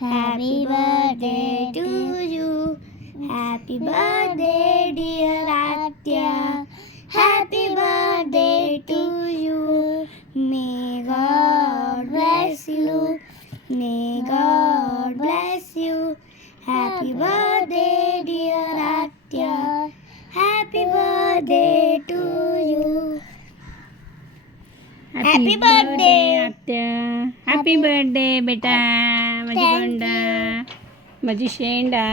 Happy birthday to you. Happy birthday, dear Atya. Happy birthday to you. May God bless you. May God bless you. Happy birthday, dear Atya. Happy birthday to you. Happy birthday आत्या. Happy birthday बेटा. माझी गोंडा, माझी शेंडा.